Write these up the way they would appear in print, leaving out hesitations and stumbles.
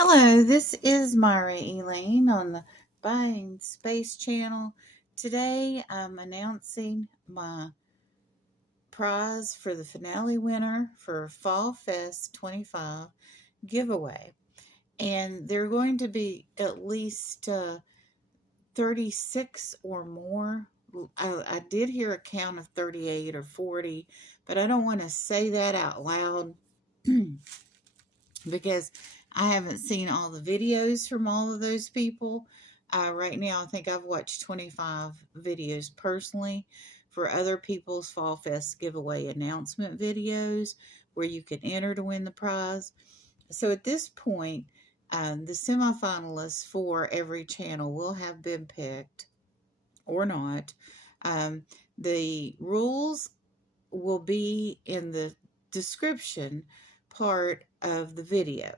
Hello, this is Myra Elaine on the Buying Space channel. Today I'm announcing my prize for the finale winner for Fall Fest 25 giveaway. And there are going to be at least 36 or more. I did hear a count of 38 or 40, but I don't want to say that out loud because I haven't seen all the videos from all of those people. Right now, I think I've watched 25 videos personally for other people's Fall Fest giveaway announcement videos where you can enter to win the prize. So at this point, the semifinalists for every channel will have been picked or not. The rules will be in the description part of the video,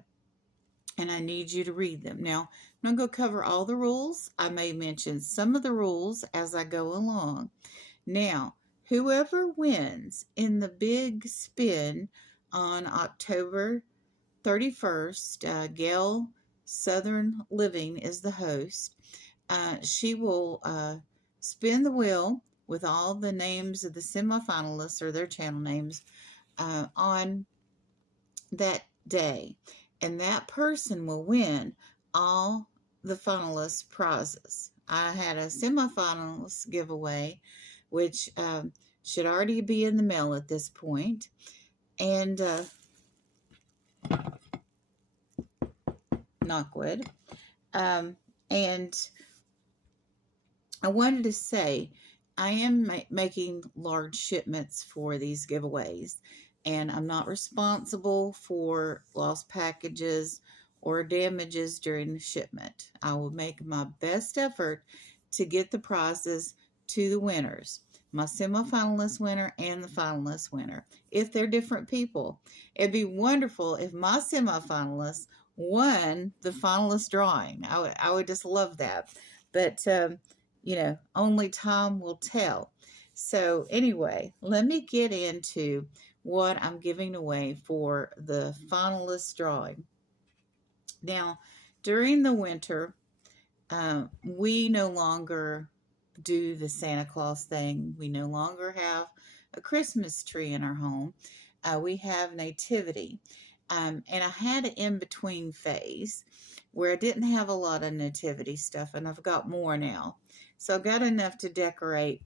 and I need you to read them. Now, I'm not going to cover all the rules. I may mention some of the rules as I go along. Now, whoever wins in the big spin on October 31st, Gail Southern Living is the host. She will spin the wheel with all the names of the semifinalists or their channel names on that day, and that person will win all the finalist prizes. I had a semifinalist giveaway, which should already be in the mail at this point, and knockwood. And I wanted to say I am making large shipments for these giveaways, and I'm not responsible for lost packages or damages during the shipment. I will make my best effort to get the prizes to the winners, my semifinalist winner and the finalist winner, if they're different people. It'd be wonderful if my semifinalists won the finalist drawing. I would just love that. But, only time will tell. So anyway, let me get into what I'm giving away for the finalist drawing. Now, during the winter, we no longer do the Santa Claus thing. We no longer have a Christmas tree in our home. We have nativity. And I had an in-between phase where I didn't have a lot of nativity stuff, and I've got more now. So I've got enough to decorate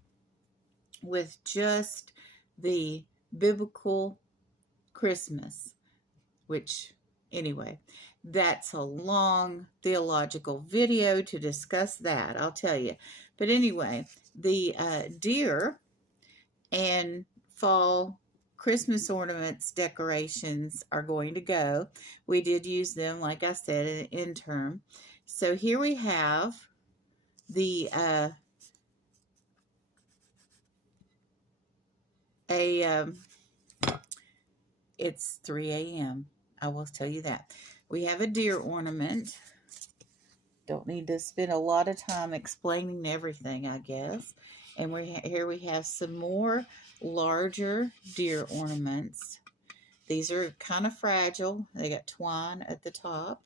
with just the biblical Christmas, which, anyway, that's a long theological video to discuss that, I'll tell you. But anyway, the deer and fall Christmas ornaments decorations are going to go. We did use them, like I said, in an intern. So here we have the it's 3 a.m. I will tell you that. We have a deer ornament. Don't need to spend a lot of time explaining everything, I guess. And here we have some more larger deer ornaments. These are kind of fragile. They got twine at the top.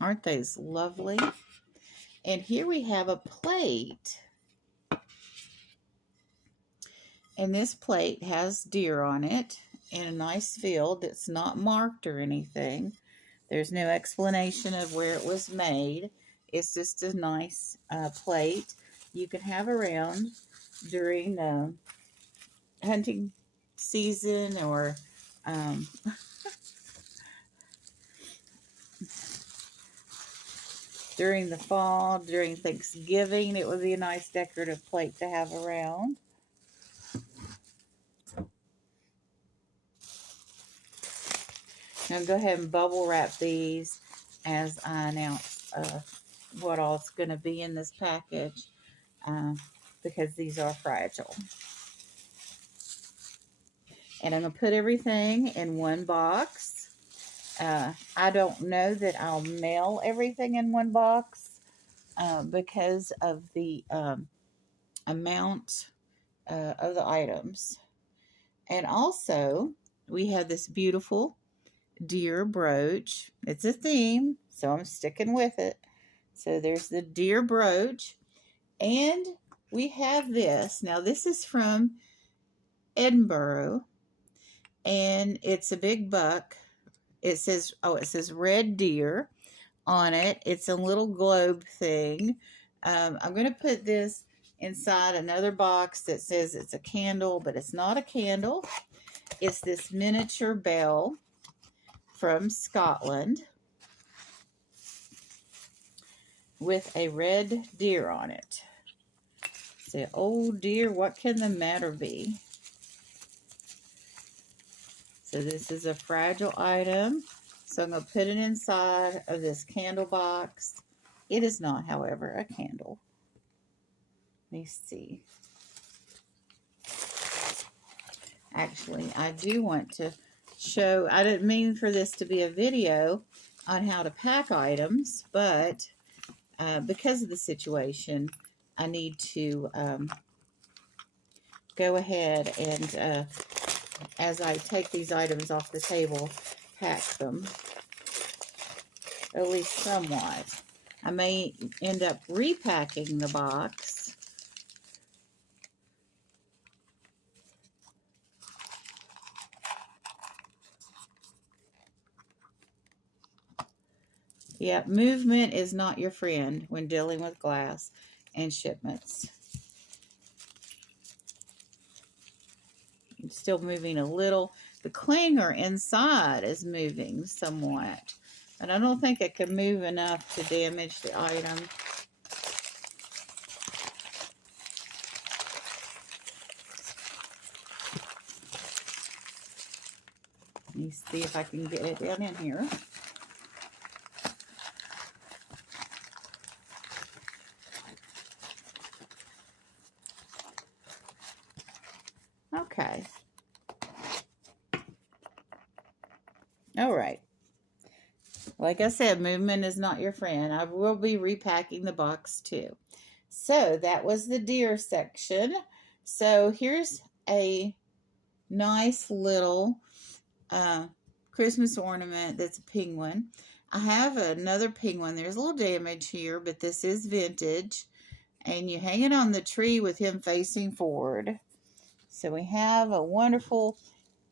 Aren't those lovely? And here we have a plate. And this plate has deer on it in a nice field that's not marked or anything. There's no explanation of where it was made. It's just a nice plate you can have around during hunting season or during the fall, during Thanksgiving. It would be a nice decorative plate to have around. Now go ahead and bubble wrap these as I announce what all's going to be in this package because these are fragile. And I'm going to put everything in one box. I don't know that I'll mail everything in one box because of the amount of the items. And also, we have this beautiful deer brooch. It's a theme, so I'm sticking with it. So there's the deer brooch. And we have this. Now, this is from Edinburgh, and it's a big buck. It says red deer on it. It's a little globe thing. I'm going to put this inside another box that says it's a candle, but it's not a candle. It's this miniature bell from Scotland with a red deer on it. Say, oh dear, what can the matter be? So this is a fragile item. So I'm going to put it inside of this candle box. It is not, however, a candle. Let me see. Actually, I do want to show, I didn't mean for this to be a video on how to pack items, but because of the situation, I need to go ahead and, as I take these items off the table, pack them, at least somewhat. I may end up repacking the box. Yeah, movement is not your friend when dealing with glass and shipments. I'm still moving a little. The clinger inside is moving somewhat, but I don't think it can move enough to damage the item. Let me see if I can get it down in here. Okay. All right. Like I said, movement is not your friend. I will be repacking the box too. So that was the deer section. So here's a nice little Christmas ornament that's a penguin. I have another penguin. There's a little damage here, but this is vintage. And you hang it on the tree with him facing forward. So we have a wonderful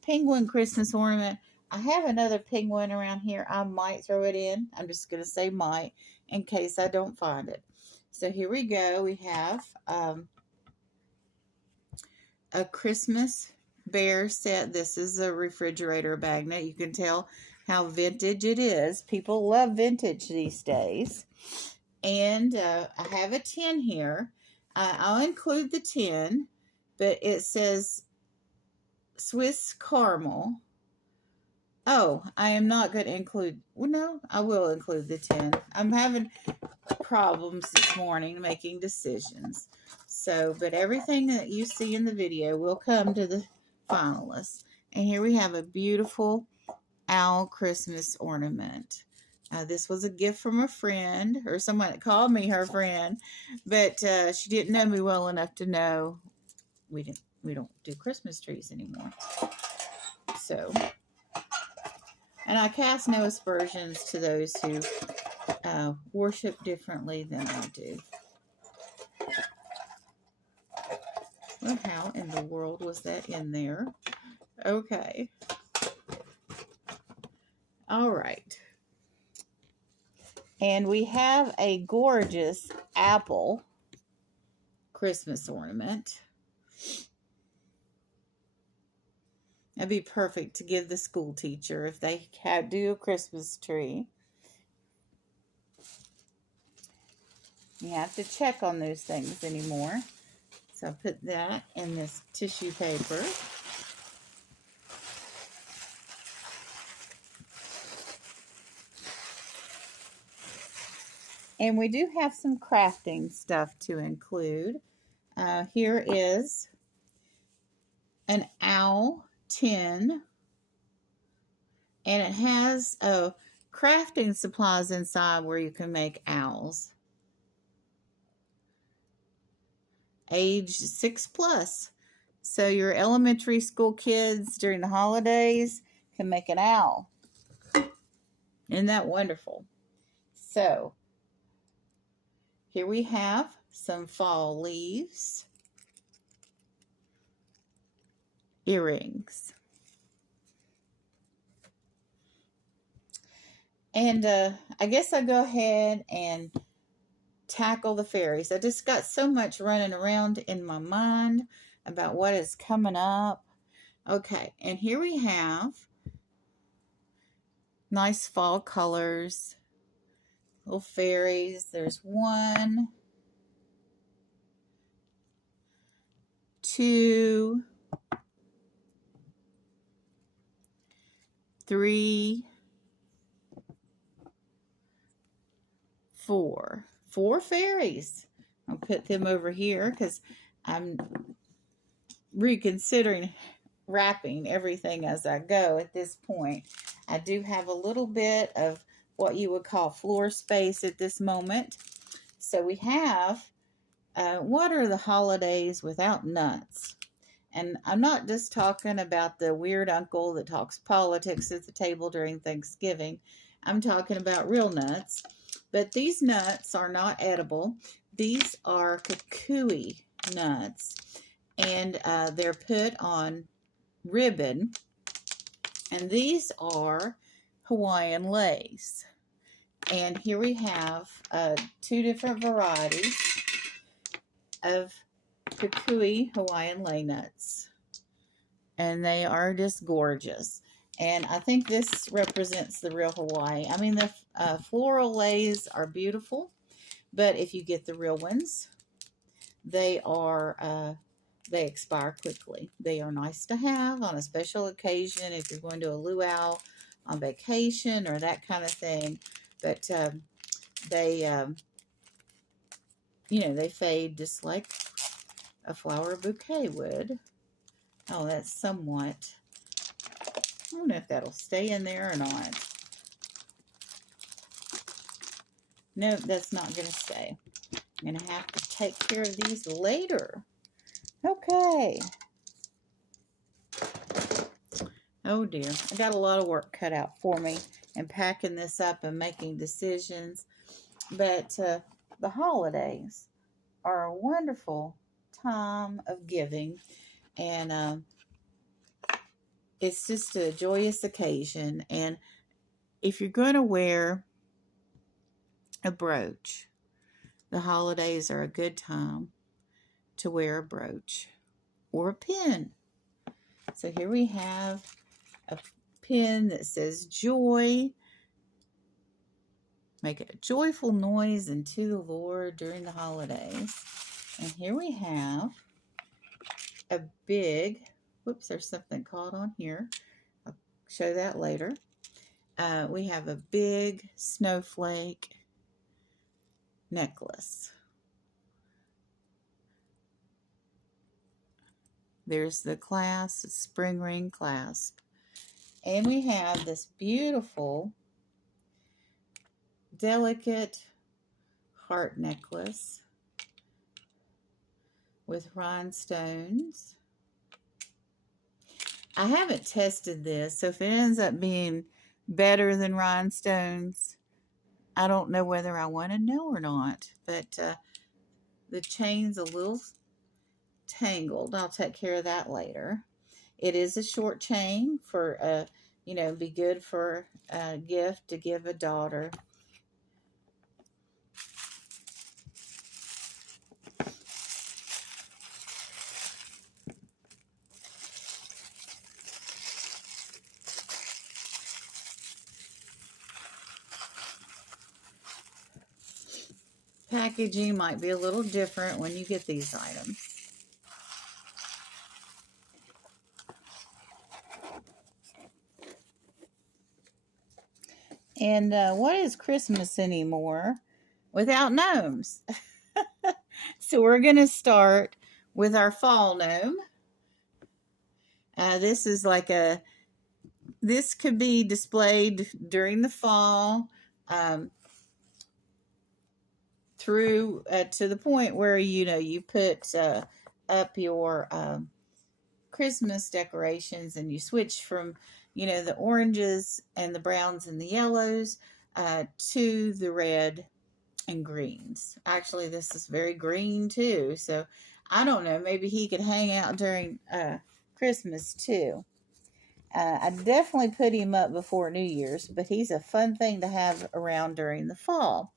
penguin Christmas ornament. I have another penguin around here. I might throw it in. I'm just going to say might in case I don't find it. So here we go. We have a Christmas bear set. This is a refrigerator magnet. You can tell how vintage it is. People love vintage these days. And I have a tin here. I'll include the tin, but it says Swiss caramel. Oh, I am not going to include, well, no, I will include the tin. I'm having problems this morning making decisions. So, but everything that you see in the video will come to the finalists. And here we have a beautiful owl Christmas ornament. This was a gift from a friend, or someone that called me her friend, but she didn't know me well enough to know we don't do Christmas trees anymore. So, and I cast no aspersions to those who worship differently than I do. Well, how in the world was that in there? Okay. All right. And we have a gorgeous apple Christmas ornament. That'd be perfect to give the school teacher if they do a Christmas tree. You have to check on those things anymore. So I put that in this tissue paper. And we do have some crafting stuff to include. Here is an owl tin. And it has crafting supplies inside where you can make owls. Age 6+. So your elementary school kids during the holidays can make an owl. Isn't that wonderful? So here we have some fall leaves, earrings. And I guess I'll go ahead and tackle the fairies. I just got so much running around in my mind about what is coming up. Okay, and here we have nice fall colors, little fairies. There's 1, 2, 3, 4. 4 fairies. I'll put them over here because I'm reconsidering wrapping everything as I go at this point. I do have a little bit of what you would call floor space at this moment. So we have, what are the holidays without nuts? And I'm not just talking about the weird uncle that talks politics at the table during Thanksgiving. I'm talking about real nuts. But these nuts are not edible. These are kukui nuts. And they're put on ribbon. And these are Hawaiian lace. And here we have 2 different varieties of kukui Hawaiian lei nuts. And they are just gorgeous. And I think this represents the real Hawaii. I mean, the floral leis are beautiful, but if you get the real ones, they are they expire quickly. They are nice to have on a special occasion if you're going to a luau on vacation or that kind of thing. But they, you know, they fade just like a flower bouquet would. Oh, that's somewhat, I don't know if that'll stay in there or not. Nope, that's not going to stay. I'm going to have to take care of these later. Okay. Oh dear, I got a lot of work cut out for me in packing this up and making decisions. But the holidays are a wonderful time of giving, and it's just a joyous occasion. And if you're going to wear a brooch, the holidays are a good time to wear a brooch or a pin. So here we have a pin that says joy. Make a joyful noise unto the Lord during the holidays. And here we have a big, whoops, there's something caught on here. I'll show that later. We have a big snowflake necklace. There's the clasp, spring ring clasp. And we have this beautiful, delicate heart necklace with rhinestones. I haven't tested this, so if it ends up being better than rhinestones, I don't know whether I want to know or not. But the chain's a little tangled. I'll take care of that later. It is a short chain for, you know, be good for a gift to give a daughter. Packaging might be a little different when you get these items. And what is Christmas anymore without gnomes? So we're going to start with our fall gnome. This is like this could be displayed during the fall through to the point where, you know, you put up your Christmas decorations and you switch from you know, the oranges and the browns and the yellows to the red and greens. Actually, this is very green too. So I don't know. Maybe he could hang out during Christmas too. I definitely put him up before New Year's, but he's a fun thing to have around during the fall.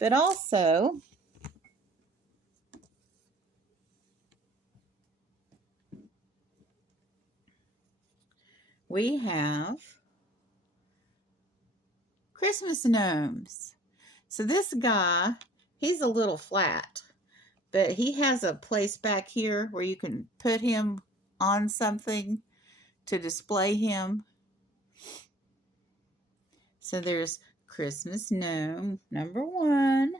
But also, we have Christmas gnomes. So this guy, he's a little flat, but he has a place back here where you can put him on something to display him. So there's Christmas gnome number 1.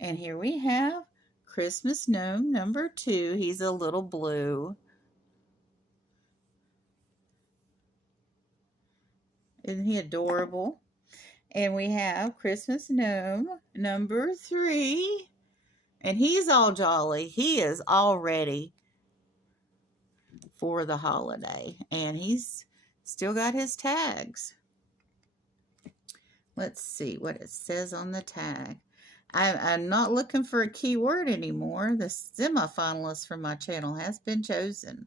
And here we have Christmas gnome number 2. He's a little blue. Isn't he adorable? And we have Christmas gnome number 3. And he's all jolly. He is all ready for the holiday. And he's still got his tags. Let's see what it says on the tag. I'm not looking for a keyword anymore. The semifinalist for my channel has been chosen.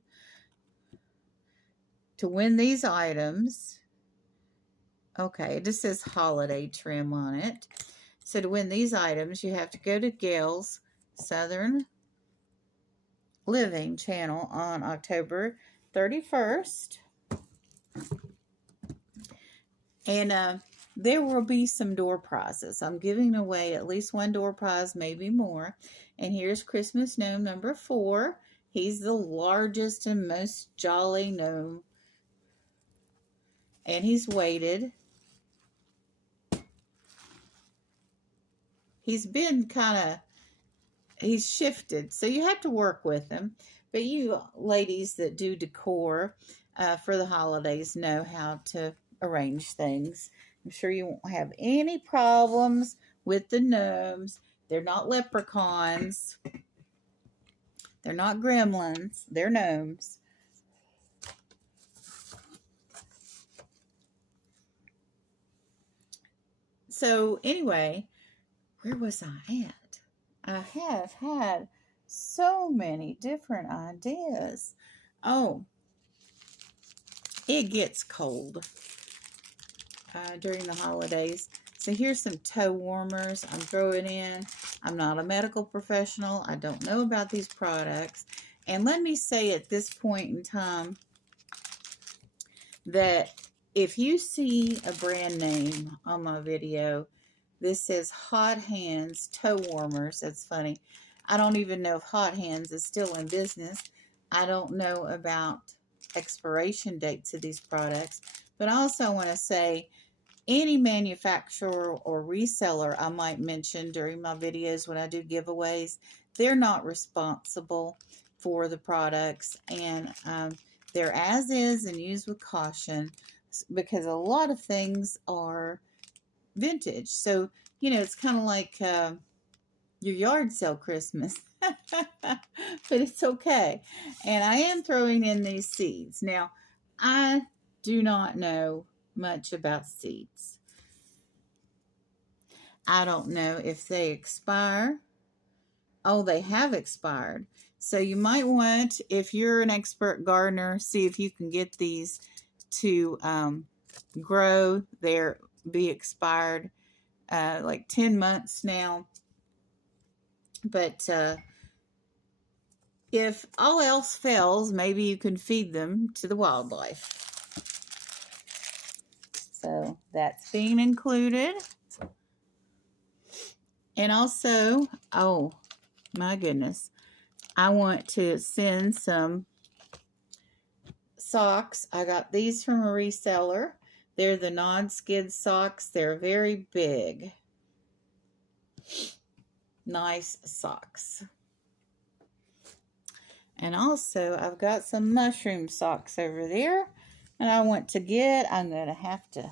To win these items, okay, it just says holiday trim on it. So to win these items, you have to go to Gail's Southern Living channel on October 31st. And there will be some door prizes. I'm giving away at least 1 door prize, maybe more. And here's Christmas gnome number 4. He's the largest and most jolly gnome. And he's weighted. He's been he's shifted. So you have to work with him. But you ladies that do decor for the holidays know how to arrange things. I'm sure you won't have any problems with the gnomes. They're not leprechauns. They're not gremlins. They're gnomes. So anyway, where was I at? I have had so many different ideas. Oh, it gets cold during the holidays. So here's some toe warmers I'm throwing in. I'm not a medical professional. I don't know about these products. And let me say at this point in time that if you see a brand name on my video, this says Hot Hands Toe Warmers. That's funny. I don't even know if Hot Hands is still in business. I don't know about expiration dates of these products. But I also want to say any manufacturer or reseller I might mention during my videos when I do giveaways, they're not responsible for the products. And they're as is and used with caution because a lot of things are vintage. So, you know, it's kind of like your yard sale Christmas. But it's okay. And I am throwing in these seeds. Now, I do not know much about seeds. I don't know if they expire. Oh, they have expired. So you might want, if you're an expert gardener, see if you can get these to grow. They're be expired like 10 months now. But if all else fails, maybe you can feed them to the wildlife. So that's being included. And also, oh my goodness, I want to send some socks. I got these from a reseller. They're the non-skid socks. They're very big. Nice socks. And also, I've got some mushroom socks over there. And I want to get, I'm going to have to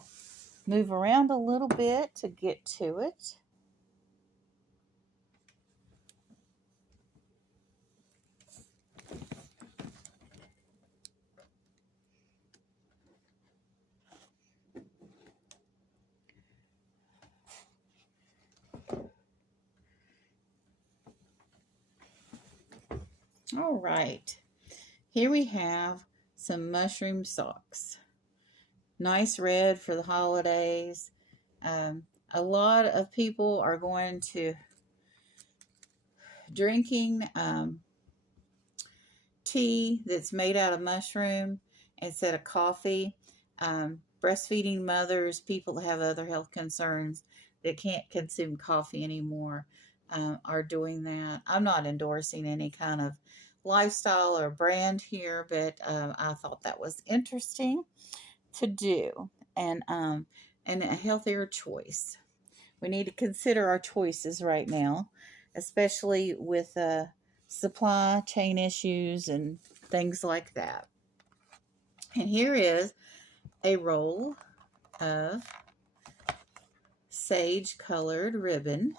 move around a little bit to get to it. All right. Here we have some mushroom socks. Nice red for the holidays. A lot of people are going to drinking tea that's made out of mushroom instead of coffee. Breastfeeding mothers, people that have other health concerns that can't consume coffee anymore are doing that. I'm not endorsing any kind of lifestyle or brand here, but I thought that was interesting to do, and a healthier choice. We need to consider our choices right now, especially with supply chain issues and things like that. And here is a roll of sage colored ribbon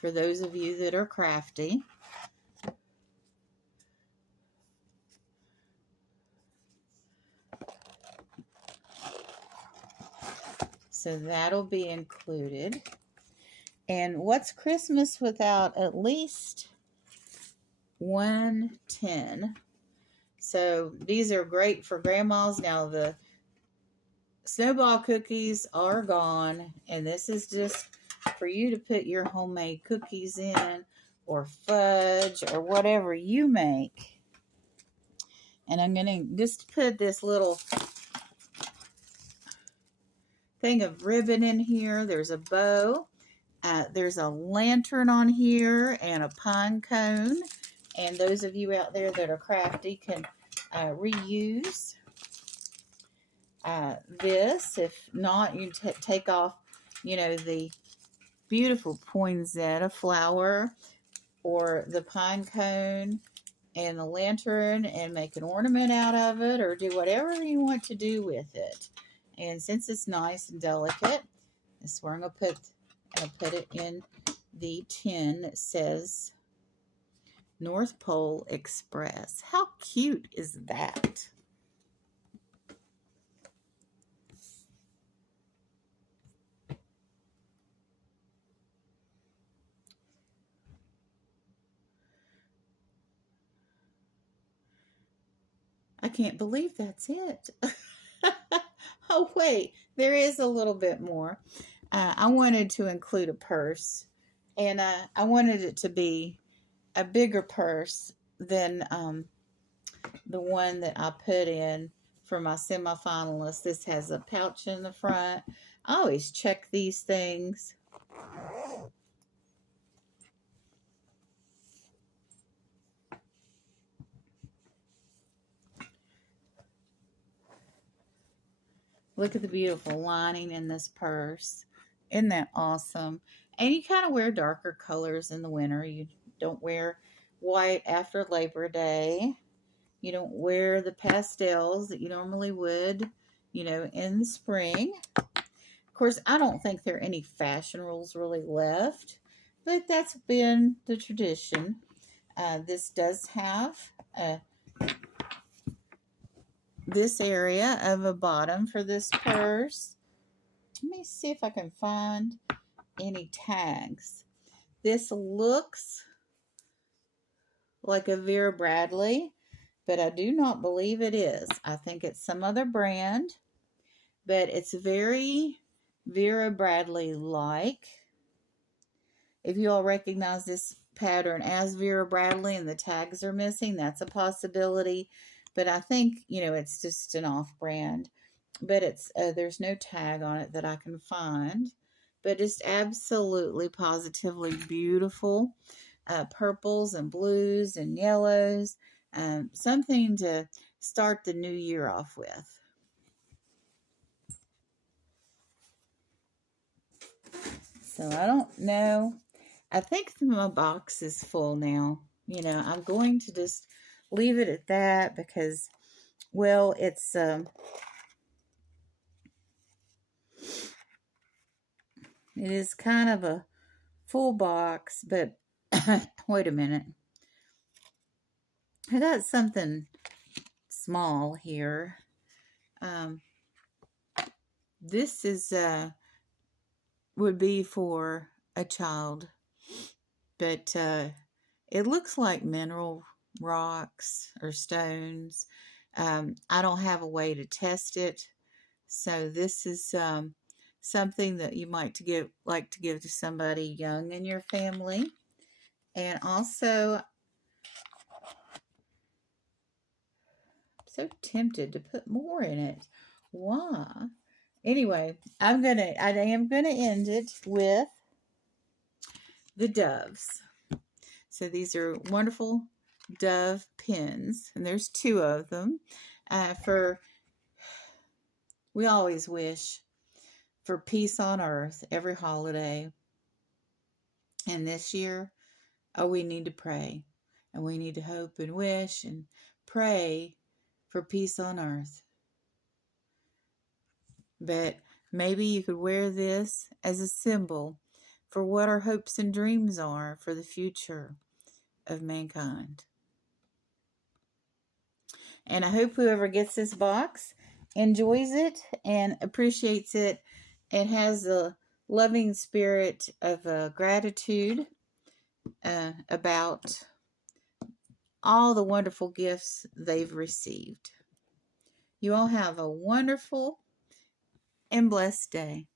for those of you that are crafty. So that'll be included. And what's Christmas without at least one tin? So these are great for grandmas. Now the snowball cookies are gone, and this is just for you to put your homemade cookies in, or fudge, or whatever you make. And I'm going to just put this little thing of ribbon in here. There's a bow. There's a lantern on here and a pine cone. And those of you out there that are crafty can reuse this. If not, you take off, the beautiful poinsettia flower or the pine cone and the lantern and make an ornament out of it, or do whatever you want to do with it. And since it's nice and delicate, this is where I'm going to put it in the tin that says North Pole Express. How cute is that? I can't believe that's it. Oh, wait, there is a little bit more. I wanted to include a purse, and I wanted it to be a bigger purse than the one that I put in for my semifinalists. This has a pouch in the front. I always check these things. Look at the beautiful lining in this purse. Isn't that awesome? And you kind of wear darker colors in the winter. You don't wear white after Labor Day. You don't wear the pastels that you normally would, in the spring. Of course, I don't think there are any fashion rules really left, but that's been the tradition. This does have this area of a bottom for this purse. Let me see if I can find any tags. This looks like a Vera Bradley, but I do not believe it is. I think it's some other brand, but it's very Vera Bradley-like. If you all recognize this pattern as Vera Bradley and the tags are missing, that's a possibility. But I think, it's just an off-brand. But it's there's no tag on it that I can find. But it's absolutely, positively beautiful. Purples and blues and yellows. Something to start the new year off with. So I don't know. I think my box is full now. I'm going to just leave it at that because, well, it's it is kind of a full box, but wait a minute. I got something small here. This is would be for a child, but It looks like mineral rocks or stones. I don't have a way to test it, so this is something that you might like to give to somebody young in your family. And also, I'm so tempted to put more in it. Why? Anyway, I am gonna end it with the doves. So these are wonderful dove pins, and there's 2 of them. We always wish for peace on earth every holiday, and this year, we need to pray, and we need to hope and wish and pray for peace on earth. But maybe you could wear this as a symbol for what our hopes and dreams are for the future of mankind. And I hope whoever gets this box enjoys it and appreciates it and has a loving spirit of gratitude about all the wonderful gifts they've received. You all have a wonderful and blessed day.